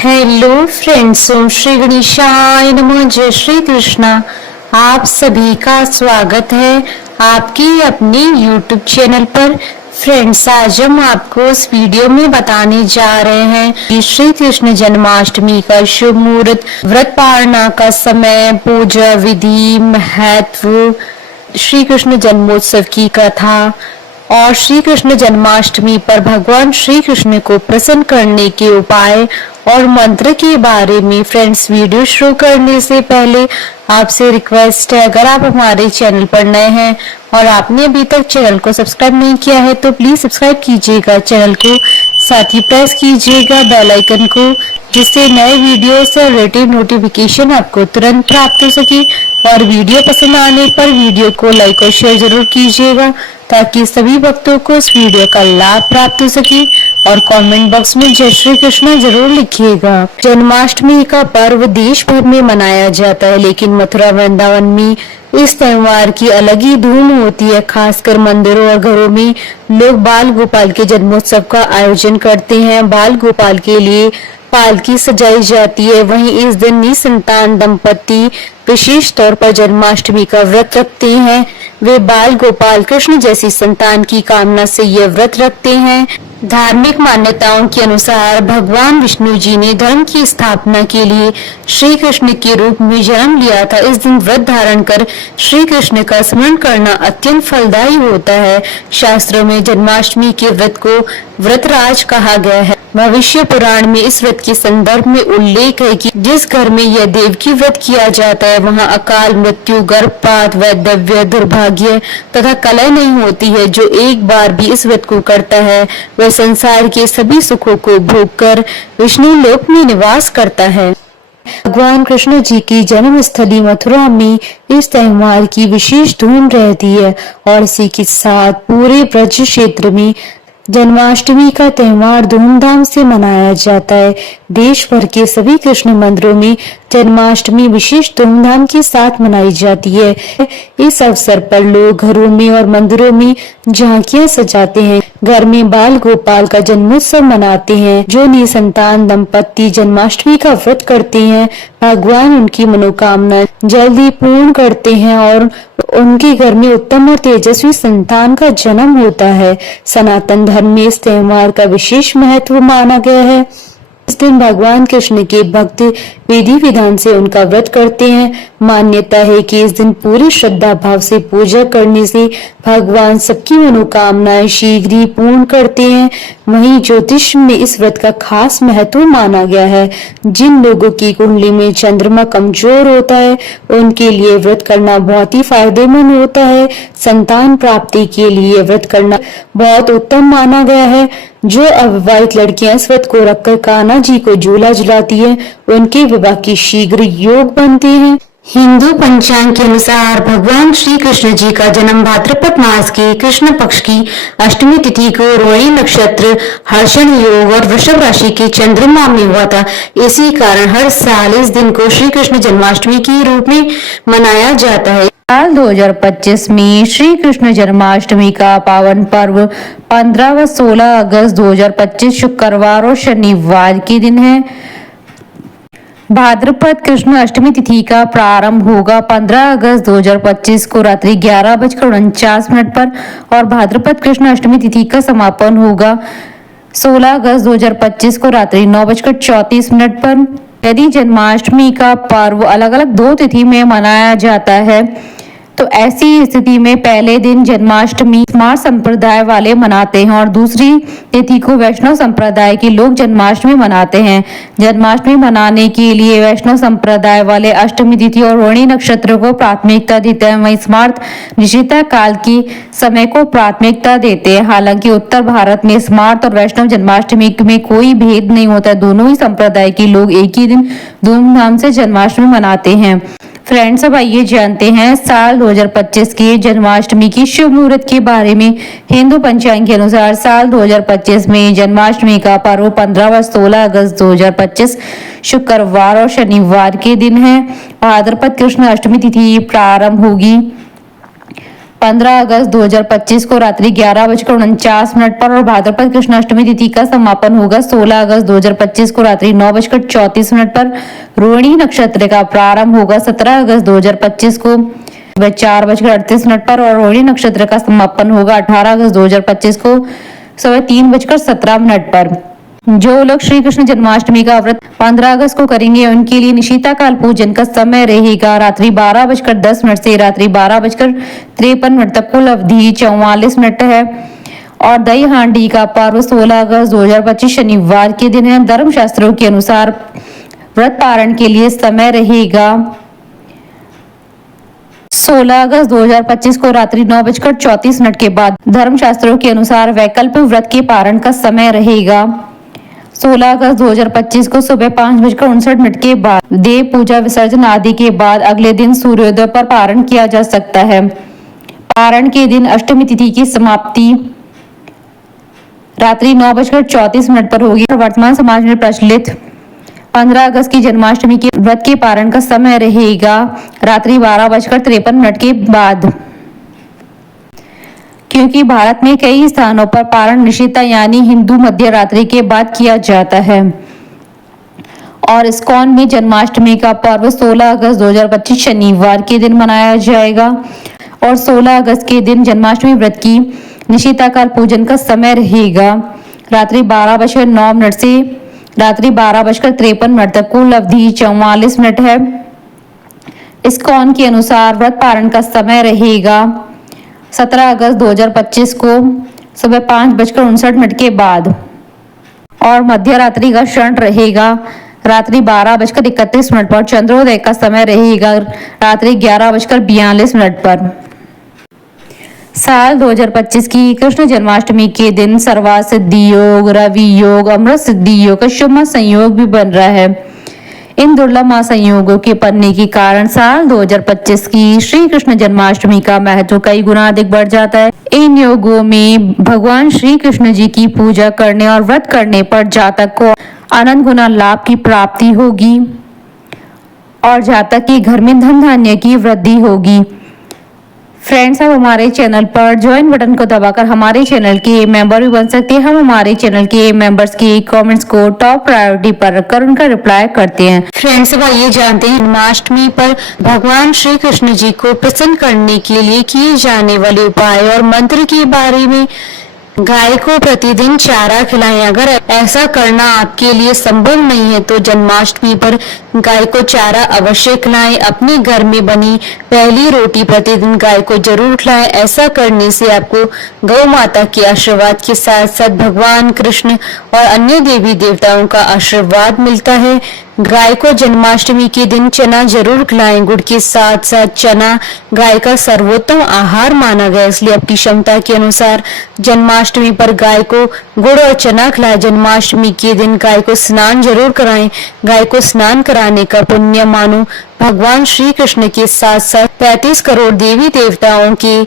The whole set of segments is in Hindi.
हेलो फ्रेंड्स, ओम श्री गणेशाय नमः। जय श्री कृष्णा। आप सभी का स्वागत है आपके अपने YouTube चैनल पर। फ्रेंड्स, आज हम आपको इस वीडियो में बताने जा रहे हैं कि श्री कृष्ण जन्माष्टमी का शुभ मुहूर्त, व्रत पालना का समय, पूजा विधि, महत्व, श्री कृष्ण जन्मोत्सव की कथा और श्री कृष्ण जन्माष्टमी पर भगवान श्री कृष्ण को प्रसन्न करने के उपाय और मंत्र के बारे में। फ्रेंड्स, वीडियो शुरू करने से पहले आपसे रिक्वेस्ट है, अगर आप हमारे चैनल पर नए हैं और आपने अभी तक चैनल को सब्सक्राइब नहीं किया है तो प्लीज सब्सक्राइब कीजिएगा चैनल को, साथ ही प्रेस कीजिएगा बेल आइकन को, जिससे नए वीडियो से रिलेटेड नोटिफिकेशन आपको तुरंत प्राप्त हो सके। और वीडियो पसंद आने पर वीडियो को लाइक और शेयर जरूर कीजिएगा ताकि सभी भक्तों को इस वीडियो का लाभ प्राप्त हो सके। और कमेंट बॉक्स में जय श्री कृष्ण जरूर लिखिएगा। जन्माष्टमी का पर्व देश भर में मनाया जाता है, लेकिन मथुरा वृंदावन में इस त्योहार की अलग ही धूम होती है। खासकर मंदिरों और घरों में लोग बाल गोपाल के जन्मोत्सव का आयोजन करते हैं। बाल गोपाल के लिए पालकी सजाई जाती है। वहीं इस दिन निसंतान दंपति विशेष तौर पर जन्माष्टमी का व्रत रखते हैं। वे बाल गोपाल कृष्ण जैसी संतान की कामना से यह व्रत रखते हैं। धार्मिक मान्यताओं के अनुसार भगवान विष्णु जी ने धर्म की स्थापना के लिए श्री कृष्ण के रूप में जन्म लिया था। इस दिन व्रत धारण कर श्री कृष्ण का स्मरण करना अत्यंत फलदायी होता है। शास्त्रों में जन्माष्टमी के व्रत को व्रतराज कहा गया है। भविष्य पुराण में इस व्रत के संदर्भ में उल्लेख है कि जिस घर में यह देवकी व्रत किया जाता है वहां अकाल मृत्यु, गर्भपात, वैधव्य, दुर्भाग्य तथा कलह नहीं होती है। जो एक बार भी इस व्रत को करता है वह संसार के सभी सुखों को भोग कर विष्णु लोक में निवास करता है। भगवान कृष्ण जी की जन्म स्थली मथुरा में इस त्योहार की विशेष धूम रहती है और इसी के साथ पूरे ब्रज क्षेत्र में जन्माष्टमी का त्योहार धूमधाम से मनाया जाता है। देश भर के सभी कृष्ण मंदिरों में जन्माष्टमी विशेष धूमधाम के साथ मनाई जाती है। इस अवसर पर लोग घरों में और मंदिरों में झांकियां सजाते हैं, घर में बाल गोपाल का जन्मोत्सव मनाते हैं। जो निसंतान दंपति जन्माष्टमी का व्रत करते हैं, भगवान उनकी मनोकामना जल्दी पूर्ण करते हैं और उनके घर में उत्तम और तेजस्वी संतान का जन्म होता है। सनातन धर्म में इस त्योहार का विशेष महत्व माना गया है। इस दिन भगवान कृष्ण के भक्त विधि विधान से उनका व्रत करते हैं। मान्यता है कि इस दिन पूरी श्रद्धा भाव से पूजा करने से भगवान सबकी मनोकामनाएं शीघ्र ही पूर्ण करते हैं। वहीं ज्योतिष में इस व्रत का खास महत्व माना गया है। जिन लोगों की कुंडली में चंद्रमा कमजोर होता है उनके लिए व्रत करना बहुत ही फायदेमंद होता है। संतान प्राप्ति के लिए व्रत करना बहुत उत्तम माना गया है। जो अविवाहित लड़कियां इस व्रत को रखकर कान्हा जी को झूला झुलाती है उनके विवाह की शीघ्र योग बनते हैं। हिंदू पंचांग के अनुसार भगवान श्री कृष्ण जी का जन्म भाद्रपद मास के कृष्ण पक्ष की अष्टमी तिथि को रोहिणी नक्षत्र, हर्षण योग और वृषभ राशि के चंद्रमा में हुआ था। इसी कारण हर साल इस दिन को श्री कृष्ण जन्माष्टमी के रूप में मनाया जाता है। साल 2025 में श्री कृष्ण जन्माष्टमी का पावन पर्व 15 व 16 अगस्त 2025 शुक्रवार और शनिवार के दिन है। भाद्रपद कृष्ण अष्टमी तिथि का प्रारंभ होगा 15 अगस्त 2025 को रात्रि 11:49 पर और भाद्रपद कृष्ण अष्टमी तिथि का समापन होगा 16 अगस्त 2025 को रात्रि 9:34 पर। यदि जन्माष्टमी का पर्व अलग अलग दो तिथि में मनाया जाता है तो ऐसी स्थिति में पहले दिन जन्माष्टमी स्मार्त संप्रदाय वाले मनाते हैं और दूसरी तिथि को वैष्णव संप्रदाय के लोग जन्माष्टमी मनाते हैं। जन्माष्टमी मनाने के लिए वैष्णव संप्रदाय वाले अष्टमी तिथि और रोहिणी नक्षत्र को प्राथमिकता देते हैं, वहीं स्मार्त निश्चिता काल की समय को प्राथमिकता देते हैं। हालांकि उत्तर भारत में स्मार्त और वैष्णव जन्माष्टमी में कोई भेद नहीं होता, दोनों ही संप्रदाय के लोग एक ही दिन धूमधाम से जन्माष्टमी मनाते हैं। फ्रेंड्स, अब आइए जानते हैं साल 2025 की जन्माष्टमी की शुभ मुहूर्त के बारे में। हिंदू पंचांग के अनुसार साल 2025 में जन्माष्टमी का पर्व 15 व 16 अगस्त 2025 शुक्रवार और शनिवार के दिन है। भाद्रपद कृष्ण अष्टमी तिथि प्रारंभ होगी 15 अगस्त 2025 को रात्रि 11:49 पर और भाद्रपद कृष्णाष्टमी तिथि का समापन होगा 16 अगस्त 2025 को रात्रि 9:34 पर। रोहिणी नक्षत्र का प्रारंभ होगा 17 अगस्त 2025 को 4:38 पर और रोहिणी नक्षत्र का समापन होगा 18 अगस्त 2025 को 3:17 पर। जो लोग श्री कृष्ण जन्माष्टमी का व्रत 15 अगस्त को करेंगे उनके लिए निशिता काल पूजन का समय रहेगा रात्रि 12:10 से रात्रि 12:53 तक। कुल अवधि 44 मिनट है। और दही हांडी का पर्व 16 अगस्त 2025 शनिवार के दिन है। धर्म शास्त्रों के अनुसार व्रत पारण के लिए समय रहेगा 16 अगस्त 2025 को रात्रि 9:34 के बाद। धर्मशास्त्रों के अनुसार वैकल्पिक व्रत के पारण का समय रहेगा 16 अगस्त 2025 को सुबह 5:59 के बाद। देव पूजा विसर्जन आदि के बाद अगले दिन सूर्योदय पर पारण किया जा सकता है। पारण के दिन अष्टमी तिथि की समाप्ति रात्रि 9:34 पर होगी। वर्तमान समाज में प्रचलित 15 अगस्त की जन्माष्टमी के व्रत के पारण का समय रहेगा रात्रि 12:53 के बाद। क्योंकि भारत में कई स्थानों पर पारण निशिता यानी हिंदू मध्य रात्रि के बाद किया जाता है। और इस्कॉन में जन्माष्टमी का पर्व 16 अगस्त 2025 शनिवार के दिन मनाया जाएगा। और 16 अगस्त के दिन जन्माष्टमी व्रत की निशिता काल पूजन का समय रहेगा रात्रि 12:09 से रात्रि 12:53 तक। कुल अवधि 44 मिनट है। इस्कॉन के अनुसार व्रत पारण का समय रहेगा 17 अगस्त 2025 को सुबह 5:59 के बाद। और मध्य रात्रि का क्षण रहेगा रात्रि 12:31 पर। चंद्रोदय का समय रहेगा रात्रि 11:42 पर। साल 2025 की कृष्ण जन्माष्टमी के दिन सर्वा सिद्धि योग, रवि योग, अमृत सिद्धि योग का शुभ संयोग भी बन रहा है। इन दुर्लभ महासंयोगों के बनने के कारण साल 2025 की श्री कृष्ण जन्माष्टमी का महत्व कई गुना अधिक बढ़ जाता है। इन योगों में भगवान श्री कृष्ण जी की पूजा करने और व्रत करने पर जातक को अनंत गुना लाभ की प्राप्ति होगी और जातक के घर में धन धान्य की वृद्धि होगी। फ्रेंड्स, आप हमारे चैनल पर ज्वाइन बटन को दबाकर हमारे चैनल के मेंबर भी बन सकते हैं। हम हमारे चैनल के मेंबर्स के कमेंट्स को टॉप प्रायोरिटी पर रखकर उनका रिप्लाई करते हैं। फ्रेंड्स, अब आइए जानते हैं जन्माष्टमी पर भगवान श्री कृष्ण जी को प्रसन्न करने के लिए किए जाने वाले उपाय और मंत्र के बारे में। गाय को प्रतिदिन चारा खिलाएं। अगर ऐसा करना आपके लिए संभव नहीं है तो जन्माष्टमी पर गाय को चारा अवश्य खिलाएं। अपने घर में बनी पहली रोटी प्रतिदिन गाय को जरूर खिलाएं। ऐसा करने से आपको गौ माता के आशीर्वाद के साथ साथ भगवान कृष्ण और अन्य देवी देवताओं का आशीर्वाद मिलता है। गाय को जन्माष्टमी के दिन चना जरूर खिलाएं। गुड़ के साथ साथ चना गाय का सर्वोत्तम आहार माना गया, इसलिए अपनी क्षमता के अनुसार जन्माष्टमी पर गाय को गुड़ और चना खिलाएं। जन्माष्टमी के दिन गाय को स्नान जरूर कराएं। गाय को स्नान कराने का पुण्य मानो भगवान श्री कृष्ण के साथ साथ 35 करोड़ देवी देवताओं के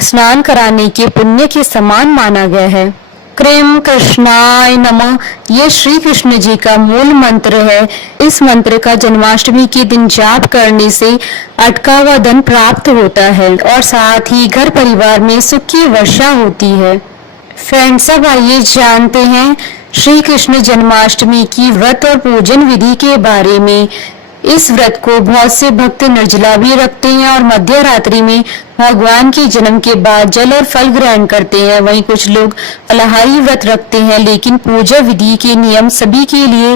स्नान कराने के पुण्य के समान माना गया है। क्रीम कृष्णाय नमः ये श्री कृष्ण जी का मूल मंत्र है। इस मंत्र का जन्माष्टमी के दिन जाप करने से अटका हुआ धन प्राप्त होता है और साथ ही घर परिवार में सुख की वर्षा होती है। फ्रेंड्स, अब आइए जानते हैं श्री कृष्ण जन्माष्टमी की व्रत और पूजन विधि के बारे में। इस व्रत को बहुत से भक्त निर्जला भी रखते हैं और मध्य रात्रि में भगवान के जन्म के बाद जल और फल ग्रहण करते हैं। वहीं कुछ लोग फलाहारी व्रत रखते हैं, लेकिन पूजा विधि के नियम सभी के लिए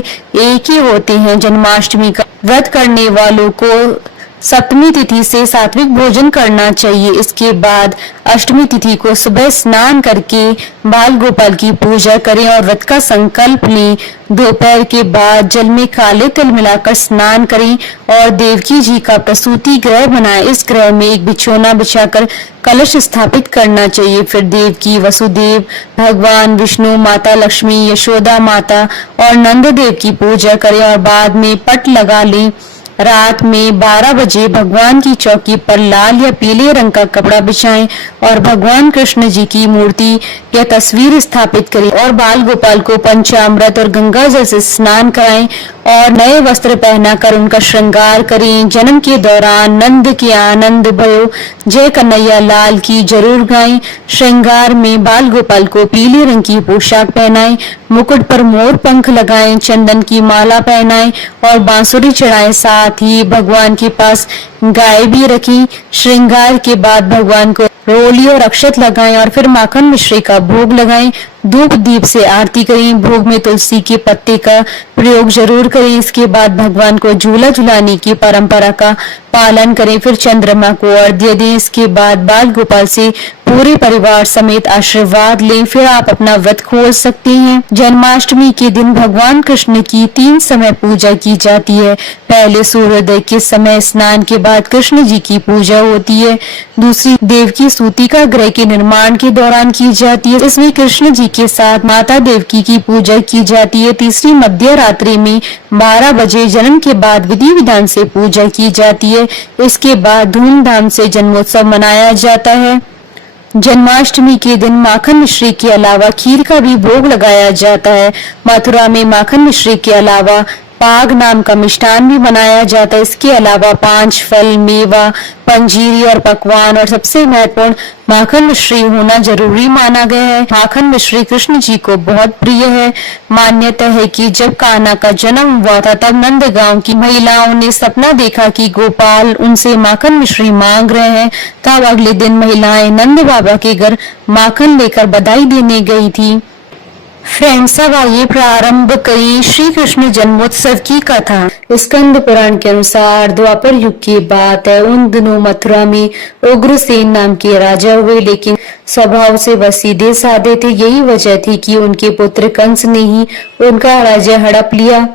एक ही होते हैं। जन्माष्टमी का व्रत करने वालों को सप्तमी तिथि से सात्विक भोजन करना चाहिए। इसके बाद अष्टमी तिथि को सुबह स्नान करके बाल गोपाल की पूजा करें और व्रत का संकल्प लें। दोपहर के बाद जल में काले तिल मिलाकर स्नान करें और देवकी जी का प्रसूति ग्रह बनाएं। इस ग्रह में एक बिछौना बिछाकर कलश स्थापित करना चाहिए। फिर देवकी, वसुदेव, भगवान विष्णु, माता लक्ष्मी, यशोदा माता और नंद देव की पूजा करें और बाद में पट लगा लें। रात में 12 बजे भगवान की चौकी पर लाल या पीले रंग का कपड़ा बिछाएं और भगवान कृष्ण जी की मूर्ति या तस्वीर स्थापित करें और बाल गोपाल को पंचामृत और गंगा जल से स्नान कराएं और नए वस्त्र पहनाकर उनका श्रृंगार करें। जन्म के दौरान नंद के आनंद भयो जय कन्हैया लाल की जरूर गाएं। श्रृंगार में बाल गोपाल को पीले रंग की पोशाक पहनाएं, मुकुट पर मोर पंख लगाएं, चंदन की माला पहनाएं और बांसुरी चढ़ाएं। साथ ही भगवान के पास गाय भी रखें। श्रृंगार के बाद भगवान को रोली और अक्षत लगाएं और फिर माखन मिश्री का भोग लगाएं। धूप दीप से आरती करें। भोग में तुलसी के पत्ते का प्रयोग जरूर करें। इसके बाद भगवान को झूला झुलाने की परंपरा का पालन करें। फिर चंद्रमा को अर्घ्य दें। इसके बाद बाल गोपाल से पूरे परिवार समेत आशीर्वाद लें। फिर आप अपना व्रत खोल सकते हैं। जन्माष्टमी के दिन भगवान कृष्ण की 3 समय पूजा की जाती है। पहले सूर्योदय के समय स्नान के बाद कृष्ण जी की पूजा होती है। दूसरी देवकी सूतिका गृह के निर्माण के दौरान की जाती है। इसमें कृष्ण जी के साथ माता देवकी की पूजा की जाती है। तीसरी मध्य रात्रि में 12 बजे जन्म के बाद विधि विधान से पूजा की जाती है। इसके बाद धूमधाम से जन्मोत्सव मनाया जाता है। जन्माष्टमी के दिन माखन मिश्री के अलावा खीर का भी भोग लगाया जाता है। मथुरा में माखन मिश्री के अलावा पाग नाम का मिष्ठान भी बनाया जाता है। इसके अलावा 5 फल, मेवा, पंजीरी और पकवान और सबसे महत्वपूर्ण माखन मिश्री होना जरूरी माना गया है। माखन मिश्री कृष्ण जी को बहुत प्रिय है। मान्यता है कि जब कान्हा का जन्म हुआ था तब नंदगांव की महिलाओं ने सपना देखा कि गोपाल उनसे माखन मिश्री मांग रहे हैं। तब अगले दिन महिलाएं नंद बाबा के घर माखन लेकर बधाई देने गई थी। फ्रेंड्स, अब आइए प्रारंभ करें श्री कृष्ण जन्मोत्सव की कथा। स्कंद पुराण के अनुसार द्वापर युग की बात है। उन दिनों मथुरा में उग्रसेन नाम के राजा हुए, लेकिन स्वभाव से वह सीधे साधे थे। यही वजह थी कि उनके पुत्र कंस ने ही उनका राज्य हड़प लिया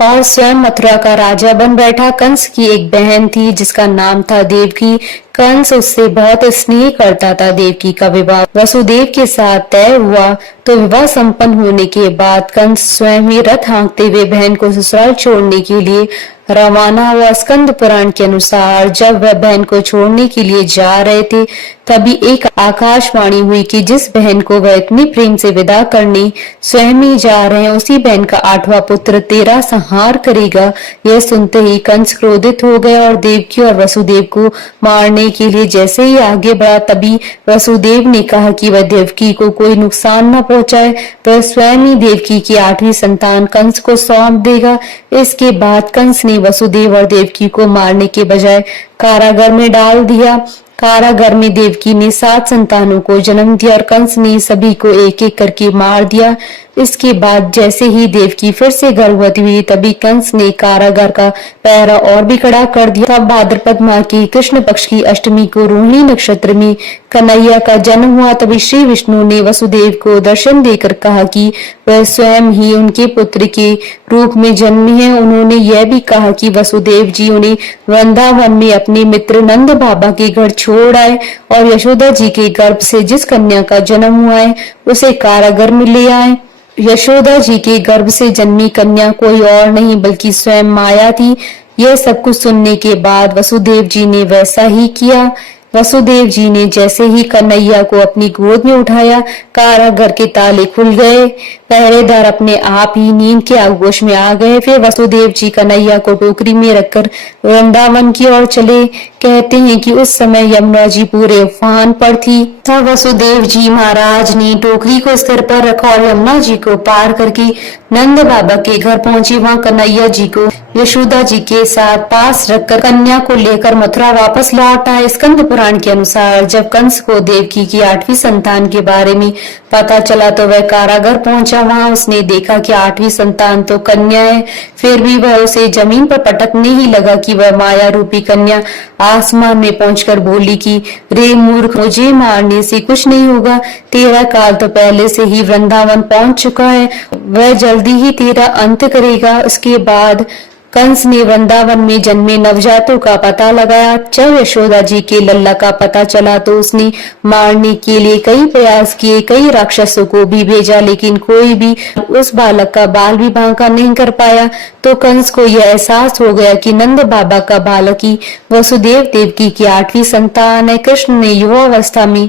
और स्वयं मथुरा का राजा बन बैठा। कंस की एक बहन थी जिसका नाम था देवकी। कंस उससे बहुत स्नेह करता था। देवकी का विवाह वसुदेव के साथ तय हुआ। तो विवाह संपन्न होने के बाद कंस स्वयं ही रथ हाँकते हुए बहन को ससुराल छोड़ने के लिए रवाना हुआ। स्कंद पुराण के अनुसार जब वह बहन को छोड़ने के लिए जा रहे थे तभी एक आकाशवाणी हुई कि जिस बहन को वह इतने प्रेम से विदा करने स्वयं ही जा रहे हैं उसी बहन का 8वां पुत्र तेरा संहार करेगा। यह सुनते ही कंस क्रोधित हो गया और देवकी और वसुदेव को मारने के लिए जैसे ही आगे बढ़ा तभी वसुदेव ने कहा कि वह देवकी को कोई नुकसान न पहुंचाए। वह स्वयं ही देवकी की 8वीं संतान कंस को सौंप देगा। इसके बाद कंस ने वसुदेव और देवकी को मारने के बजाय कारागार में डाल दिया। कारागार में देवकी ने 7 संतानों को जन्म दिया और कंस ने सभी को एक एक करके मार दिया। इसके बाद जैसे ही देवकी फिर से गर्भवती हुई तभी कंस ने कारागार का पहरा और भी कड़ा कर दिया। तब भाद्रपद माह की कृष्ण पक्ष की अष्टमी को रोहिणी नक्षत्र में कन्हैया का जन्म हुआ। तभी श्री विष्णु ने वसुदेव को दर्शन देकर कहा कि वह स्वयं ही उनके पुत्र के रूप में जन्मे हैं। उन्होंने यह भी कहा कि वसुदेव जी उन्हें वृंदावन में अपने मित्र नंद बाबा के घर छोड़ आए और यशोदा जी के गर्भ से जिस कन्या का जन्म हुआ है उसे कारागार में ले आए। यशोदा जी के गर्भ से जन्मी कन्या कोई और नहीं बल्कि स्वयं माया थी। यह सब कुछ सुनने के बाद वसुदेव जी ने वैसा ही किया। वसुदेव जी ने जैसे ही कन्हैया को अपनी गोद में उठाया कारागार के ताले खुल गए। पहरेदार अपने आप ही नींद के आगोश में आ गए। फिर वसुदेव जी कन्हैया को टोकरी में रखकर वृंदावन की ओर चले। कहते हैं कि उस समय यमुना जी पूरे उफान पर थी। तब वसुदेव जी महाराज ने टोकरी को सिर पर रखा और यमुना जी को पार करके नंद बाबा के घर पहुंचे। वहां कन्हैया जी को यशोदा जी के साथ पास रखकर कन्या को लेकर मथुरा वापस लौट आए। स्कंद पुराण के अनुसार जब कंस को देवकी की 8वीं संतान के बारे में पता चला तो वह कारागार पहुंचा। वहां उसने देखा कि 8वीं संतान तो कन्या है। फिर भी वह उसे जमीन पर पटकने ही लगा कि वह माया रूपी कन्या आसमान में पहुंचकर बोली कि रे मूर्ख, मुझे मारने से कुछ नहीं होगा। तेरा काल तो पहले से ही वृंदावन पहुंच चुका है। वह जल्दी ही तेरा अंत करेगा। उसके बाद कंस ने वृंदावन में जन्मे नवजातों का पता लगाया। जब यशोदा जी के लल्ला का पता चला तो उसने मारने के लिए कई प्रयास किए, कई राक्षसों को भी भेजा, लेकिन कोई भी उस बालक का बाल भी बांका नहीं कर पाया। तो कंस को यह एहसास हो गया कि नंद बाबा का बालक ही वसुदेव देवकी की 8वीं संतान है। कृष्ण ने युवावस्था में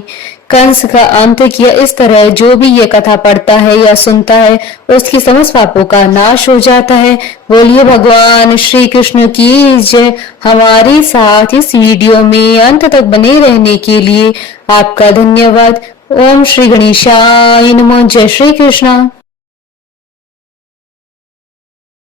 कंस का अंत किया। इस तरह जो भी ये कथा पढ़ता है या सुनता है उसकी समस्त पापों का नाश हो जाता है। बोलिए भगवान श्री कृष्ण की जय। हमारे साथ इस वीडियो में अंत तक बने रहने के लिए आपका धन्यवाद। ओम श्री गणेशाय नमः। जय श्री कृष्ण।